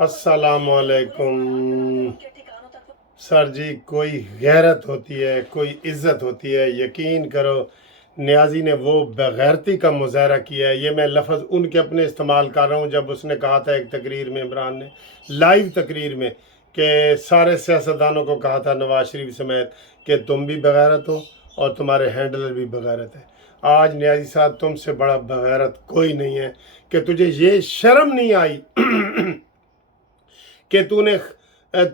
अस्सलामुअलैकुम। सर जी, कोई गैरत होती है, कोई इज़्ज़त होती है। यकीन करो, नियाज़ी ने वो बेगैरती का मुजाहरा किया है। ये मैं लफ्ज़ उनके अपने इस्तेमाल कर रहा हूँ जब उसने कहा था एक तकरीर में, इमरान ने लाइव तकरीर में, कि सारे सियासतदानों को कहा था नवाज शरीफ समेत कि तुम भी बेगैरत हो और तुम्हारे हैंडलर भी बेगैरत है। आज नियाज़ी साहब, तुमसे बड़ा बेगैरत कोई नहीं है कि तुझे ये शर्म नहीं आई कि तूने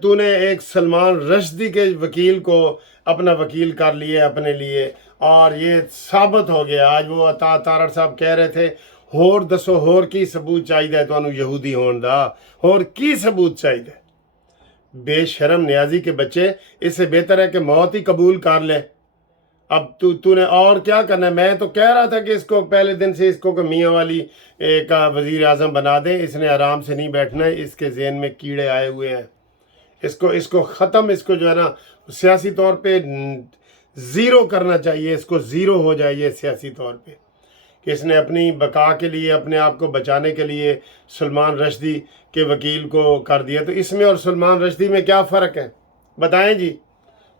तूने एक सलमान रश्दी के वकील को अपना वकील कर लिए अपने लिए, और ये साबित हो गया। आज वो अता तारड़ साहब कह रहे थे, होर दसो होर की सबूत चाहिए तुहानू यहूदी होने दा, होर की सबूत चाहिए। बेशरम नियाजी के बच्चे, इससे बेहतर है कि मौत ही कबूल कर ले। अब तूने और क्या करना है? मैं तो कह रहा था कि इसको पहले दिन से इसको मियाँ वाली का वज़ीर आज़म बना दें। इसने आराम से नहीं बैठना है, इसके ज़हन में कीड़े आए हुए हैं। इसको ख़त्म, इसको जो है ना सियासी तौर पे ज़ीरो करना चाहिए। इसको ज़ीरो हो जाइए सियासी तौर पे कि इसने अपनी बका के लिए, अपने आप को बचाने के लिए सलमान रश्दी के वकील को कर दिया। तो इसमें और सलमान रश्दी में क्या फ़र्क है, बताएं जी?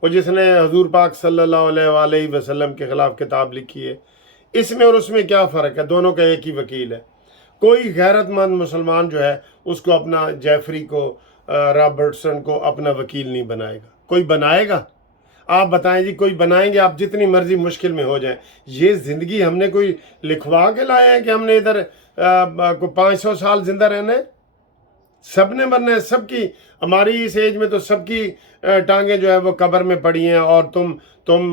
वो जिसने हजूर पाक सल्लल्लाहु अलैहि वसल्लम के ख़िलाफ़ किताब लिखी है, इसमें और उसमें क्या फ़र्क है? दोनों का एक ही वकील है। कोई गैरतमंद मुसलमान जो है उसको अपना, जेफरी को, रॉबर्टसन को अपना वकील नहीं बनाएगा। कोई बनाएगा? आप बताएं जी, कोई बनाएंगे? आप जितनी मर्जी मुश्किल में हो जाए। ये ज़िंदगी हमने कोई लिखवा के लाए हैं कि हमने इधर को 500 साल ज़िंदा रहना है? सब ने मरना है, सबकी। हमारी इस एज में तो सबकी टांगें जो है वो कब्र में पड़ी हैं, और तुम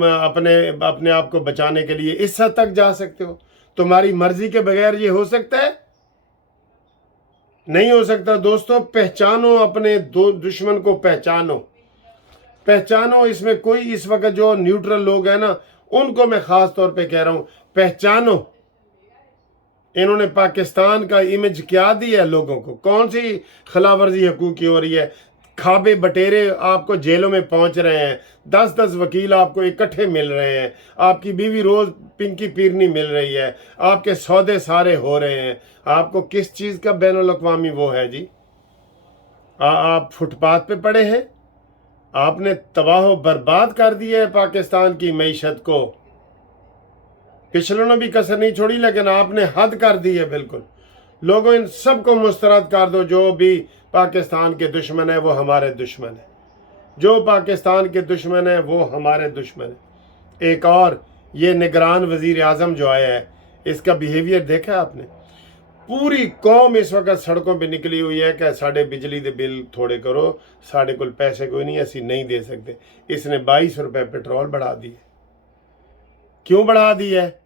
अपने आप को बचाने के लिए इस हद तक जा सकते हो? तुम्हारी मर्जी के बगैर ये हो सकता है? नहीं हो सकता। दोस्तों, पहचानो अपने दुश्मन को, पहचानो। इसमें कोई इस वक्त जो न्यूट्रल लोग हैं ना, उनको मैं ख़ास तौर पे कह रहा हूँ, पहचानो। इन्होंने पाकिस्तान का इमेज क्या दिया है लोगों को? कौन सी खिलाफवर्जी हकूक़ की हो रही है? खाबे बटेरे आपको जेलों में पहुंच रहे हैं, 10-10 वकील आपको इकट्ठे मिल रहे हैं, आपकी बीवी रोज़ पिंकी पीरनी मिल रही है, आपके सौदे सारे हो रहे हैं। आपको किस चीज़ का बैनुल अक़वामी वो है जी? आप फुटपाथ पे पड़े हैं। आपने तबाह बर्बाद कर दिया है पाकिस्तान की मईशत को। पिछलों ने भी कसर नहीं छोड़ी, लेकिन आपने हद कर दी है बिल्कुल। लोगों, इन सबको मुस्तरद कर दो। जो भी पाकिस्तान के दुश्मन है वो हमारे दुश्मन है, जो पाकिस्तान के दुश्मन है वो हमारे दुश्मन है। एक और ये निगरान वज़ीर आज़म जो आया है, इसका बिहेवियर देखा आपने? पूरी कौम इस वक्त सड़कों पे निकली हुई है कि साढ़े बिजली के बिल थोड़े करो, साढ़े को पैसे कोई नहीं, असी नहीं दे सकते। इसने 22 रुपए पेट्रोल बढ़ा दिए। क्यों बढ़ा दी है?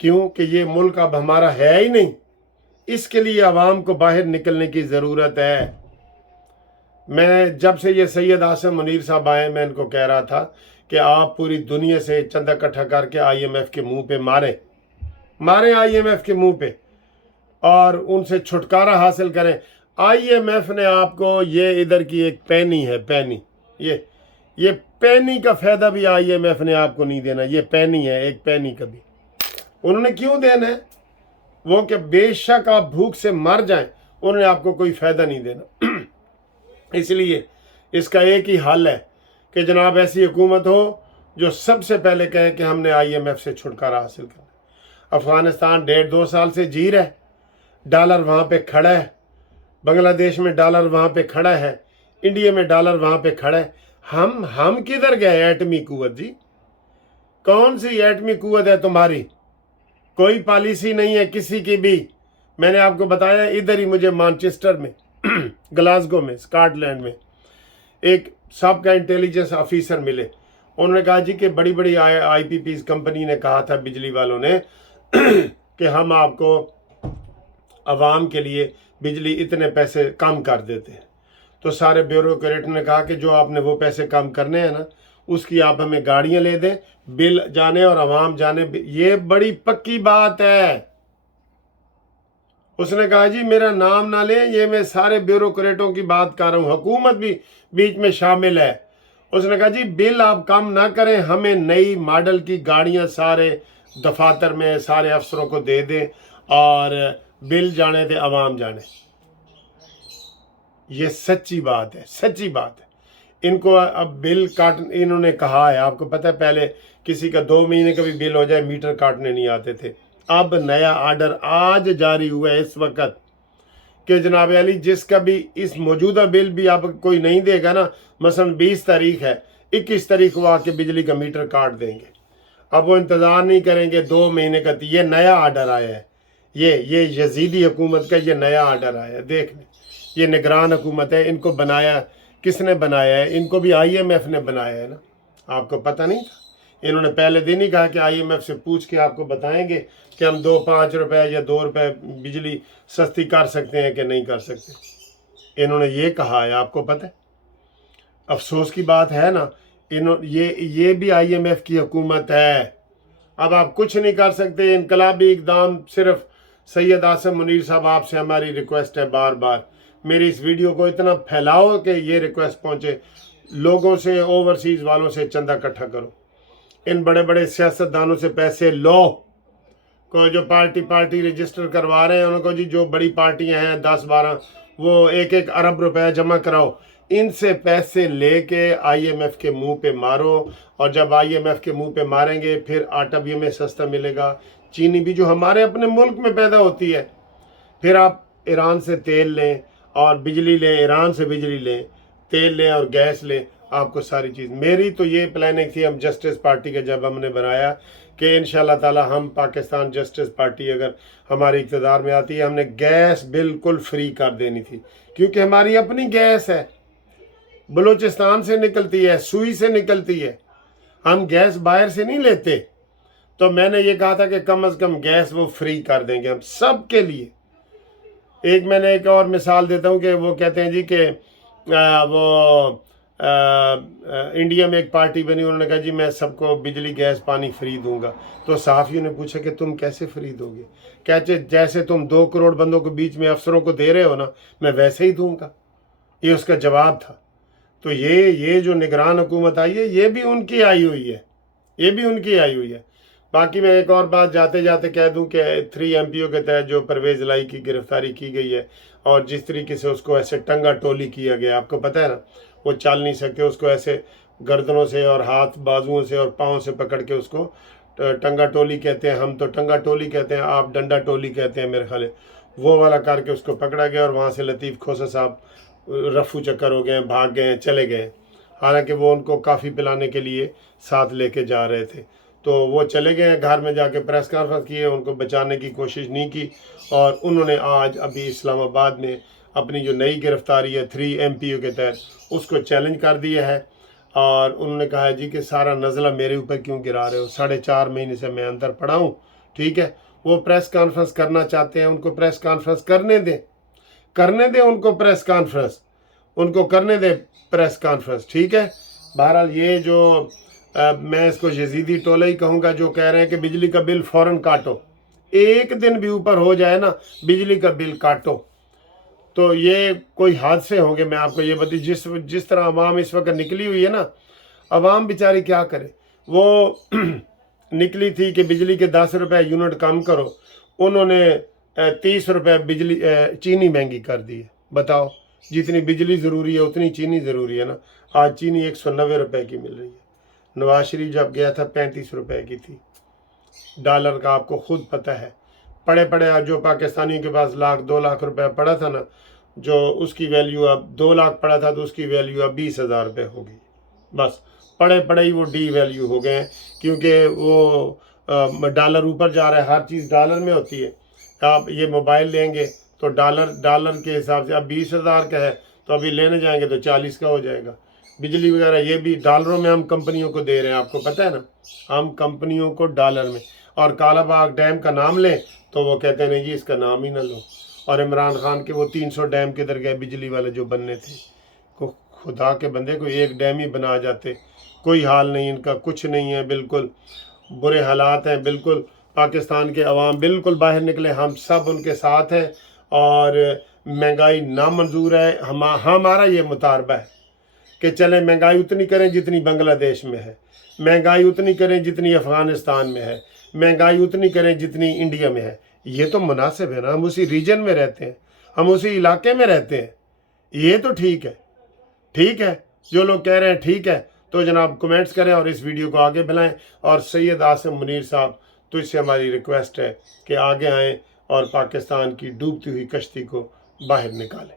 क्यों कि ये मुल्क अब हमारा है ही नहीं। इसके लिए आवाम को बाहर निकलने की ज़रूरत है। मैं जब से ये सैयद आसिम मुनीर साहब आए, मैं इनको कह रहा था कि आप पूरी दुनिया से चंदा इकट्ठा करके IMF के मुंह पे मारें IMF के मुंह पे, और उनसे छुटकारा हासिल करें। IMF ने आपको, ये इधर की एक पैनी है, पैनी, ये पैनी का फ़ायदा भी IMF ने आपको नहीं देना। ये पैनी है, एक पैनी का भी उन्होंने क्यों देना है? वो कि बेशक आप भूख से मर जाएं, उन्होंने आपको कोई फ़ायदा नहीं देना। इसलिए इसका एक ही हल है कि जनाब ऐसी हुकूमत हो जो सबसे पहले कहे कि हमने IMF से छुटकारा हासिल करना। अफ़गानिस्तान 1.5-2 साल से जी रहा है, डॉलर वहाँ पे खड़ा है, बांग्लादेश में डॉलर वहाँ पे खड़ा है, इंडिया में डॉलर वहाँ पे खड़ा है। हम किधर गए? एटमी कुव्वत जी, कौन सी एटमी कुव्वत है तुम्हारी? कोई पॉलिसी नहीं है किसी की भी। मैंने आपको बताया, इधर ही मुझे मैनचेस्टर में ग्लासगो में, स्कॉटलैंड में, एक सबका इंटेलिजेंस ऑफिसर मिले। उन्होंने कहा जी कि बड़ी बड़ी IPPs कंपनी ने कहा था, बिजली वालों ने कि हम आपको आवाम के लिए बिजली इतने पैसे कम कर देते हैं। तो सारे ब्यूरोक्रेट ने कहा कि जो आपने वो पैसे कम करने हैं ना, उसकी आप हमें गाड़ियां ले दें, बिल जाने और आवाम जाने। ये बड़ी पक्की बात है। उसने कहा जी मेरा नाम ना लें, ये मैं सारे ब्यूरोक्रेटों की बात कर रहा हूँ, हुकूमत भी बीच में शामिल है। उसने कहा जी बिल आप कम ना करें, हमें नई मॉडल की गाड़ियां सारे दफातर में सारे अफसरों को दे दें, और बिल जाने दे, आवाम जाने। ये सच्ची बात है, सच्ची बात है। इनको अब बिल काट, इन्होंने कहा है, आपको पता है पहले किसी का 2 महीने का भी बिल हो जाए मीटर काटने नहीं आते थे। अब नया आर्डर आज जारी हुआ है इस वक्त कि जनाब अली जिसका भी इस मौजूदा बिल भी आप कोई नहीं देगा ना, मसलन 20 तारीख है, 21 तारीख को आके बिजली का मीटर काट देंगे। अब वो इंतज़ार नहीं करेंगे 2 महीने का। ये नया आर्डर आया है, ये यजीदी हुकूमत का ये नया आर्डर आया है। देख लें, ये निगरान हुकूमत है, इनको बनाया किसने बनाया है? इनको भी IMF ने बनाया है ना, आपको पता नहीं था? इन्होंने पहले दिन ही कहा कि IMF से पूछ के आपको बताएंगे कि हम 2-5 रुपए या 2 रुपए बिजली सस्ती कर सकते हैं कि नहीं कर सकते। इन्होंने ये कहा है, आपको पता है? अफसोस की बात है ना, ये भी IMF की हुकूमत है। अब आप कुछ नहीं कर सकते। इनकलाबी इकदाम सिर्फ सैयद आसिम मुनीर साहब, आपसे हमारी रिक्वेस्ट है, बार बार मेरी इस वीडियो को इतना फैलाओ कि ये रिक्वेस्ट पहुंचे लोगों से, ओवरसीज़ वालों से चंदा इकट्ठा करो। इन बड़े बड़े सियासतदानों से पैसे लो, को जो पार्टी रजिस्टर करवा रहे हैं उनको, जी जो बड़ी पार्टियां हैं 10-12, वो 1-1 अरब रुपए जमा कराओ। इनसे पैसे लेके IMF के मुंह पे मारो, और जब IMF के मुंह पे मारेंगे फिर आटा भी हमें सस्ता मिलेगा, चीनी भी जो हमारे अपने मुल्क में पैदा होती है। फिर आप ईरान से तेल लें और बिजली लें, ईरान से बिजली लें, तेल लें और गैस लें, आपको सारी चीज़। मेरी तो ये प्लानिंग थी, हम जस्टिस पार्टी के जब हमने बनाया कि इंशाल्लाह ताला हम पाकिस्तान जस्टिस पार्टी अगर हमारी इक़्तिदार में आती है, हमने गैस बिल्कुल फ्री कर देनी थी, क्योंकि हमारी अपनी गैस है, बलूचिस्तान से निकलती है, सुई से निकलती है, हम गैस बाहर से नहीं लेते। तो मैंने ये कहा था कि कम से कम गैस वो फ्री कर देंगे हम सब के लिए। मैंने एक और मिसाल देता हूँ कि वो कहते हैं जी कि इंडिया में एक पार्टी बनी, उन्होंने कहा जी मैं सबको बिजली गैस पानी फ्री दूंगा। तो सहाफ़ियों ने पूछा कि तुम कैसे फ्री दोगे? कहते जैसे तुम 2 करोड़ बंदों के बीच में अफसरों को दे रहे हो ना, मैं वैसे ही दूंगा। ये उसका जवाब था। तो ये जो निगरान हुकूमत आई है, ये भी उनकी आई हुई है, ये भी उनकी आई हुई है। बाकी मैं एक और बात जाते जाते कह दूं कि 3 MPO के तहत जो परवेज़ लाई की गिरफ्तारी की गई है, और जिस तरीके से उसको ऐसे टंगा टोली किया गया, आपको पता है ना, वो चल नहीं सकते, उसको ऐसे गर्दनों से और हाथ बाजुओं से और पाँव से पकड़ के उसको टंगा टोली कहते हैं, हम तो टंगा टोली कहते हैं, आप डंडा टोली कहते हैं मेरे ख्याल, वो वाला करके उसको पकड़ा गया। और वहाँ से लतीफ़ खोसा साहब रफू चक्कर हो गए, भाग गए, चले गए। हालांकि वो उनको काफ़ी पिलाने के लिए साथ लेके जा रहे थे, तो वो चले गए। घर में जाके प्रेस कॉन्फ्रेंस किए, उनको बचाने की कोशिश नहीं की। और उन्होंने आज अभी इस्लामाबाद में अपनी जो नई गिरफ्तारी है 3 MPO के तहत, उसको चैलेंज कर दिया है। और उन्होंने कहा है जी कि सारा नज़ला मेरे ऊपर क्यों गिरा रहे हो, 4.5 महीने से मैं अंदर पड़ा हूँ। ठीक है, वो प्रेस कॉन्फ्रेंस करना चाहते हैं, उनको प्रेस कॉन्फ्रेंस करने दें उनको प्रेस कॉन्फ्रेंस, उनको करने दें प्रेस कॉन्फ्रेंस। ठीक है, बहरहाल ये जो मैं इसको यजीदी टोला ही कहूँगा, जो कह रहे हैं कि बिजली का बिल फ़ौरन काटो, एक दिन भी ऊपर हो जाए ना बिजली का बिल काटो, तो ये कोई हादसे होंगे। मैं आपको ये बता, जिस तरह आवाम इस वक्त निकली हुई है ना, आवाम बेचारी क्या करे। वो निकली थी कि बिजली के 10 रुपए यूनिट कम करो, उन्होंने 30 रुपए बिजली चीनी महंगी कर दी है। बताओ, जितनी बिजली ज़रूरी है उतनी चीनी ज़रूरी है ना। आज चीनी 190 रुपए की मिल रही है। नवाज शरीफ जब गया था 35 रुपए की थी। डॉलर का आपको खुद पता है, पड़े आज जो पाकिस्तानियों के पास 1-2 लाख रुपए पड़ा था ना, जो उसकी वैल्यू अब 2 लाख पड़ा था, तो उसकी वैल्यू अब 20,000 रुपये हो गई। बस पड़े ही वो डी वैल्यू हो गए हैं, क्योंकि वो डॉलर ऊपर जा रहा है, हर चीज़ डॉलर में होती है। आप ये मोबाइल लेंगे तो डॉलर के हिसाब से अब 20,000 का है, तो अभी लेने जाएंगे तो 40 का हो जाएगा। बिजली वगैरह ये भी डॉलरों में हम कंपनियों को दे रहे हैं, आपको पता है ना, हम कंपनियों को डॉलर में। और कालाबाग डैम का नाम लें तो वो कहते हैं नहीं जी इसका नाम ही ना लो। और इमरान खान के वो 300 डैम किधर गए बिजली वाले जो बनने थे, को खुदा के बंदे को एक डैम ही बना जाते। कोई हाल नहीं इनका, कुछ नहीं है, बिल्कुल बुरे हालात हैं। बिल्कुल पाकिस्तान के अवाम बिल्कुल बाहर निकले, हम सब उनके साथ हैं। और महंगाई नामंजूर है। हमारा ये मुतालबा है कि चले महंगाई उतनी करें जितनी बांग्लादेश में है, महंगाई उतनी करें जितनी अफ़गानिस्तान में है, महंगाई उतनी करें जितनी इंडिया में है। ये तो मुनासिब है ना, हम उसी रीजन में रहते हैं, हम उसी इलाके में रहते हैं। یہ تو ٹھیک ہے جو لوگ کہہ رہے ہیں ٹھیک ہے تو جناب کمنٹس کریں اور اس ویڈیو کو آگے بلائیں. اور سید عاصم منیر صاحب تجھ سے ہماری ریکویسٹ ہے کہ آگے آئیں اور پاکستان کی ڈوبتی ہوئی کشتی کو باہر نکالیں.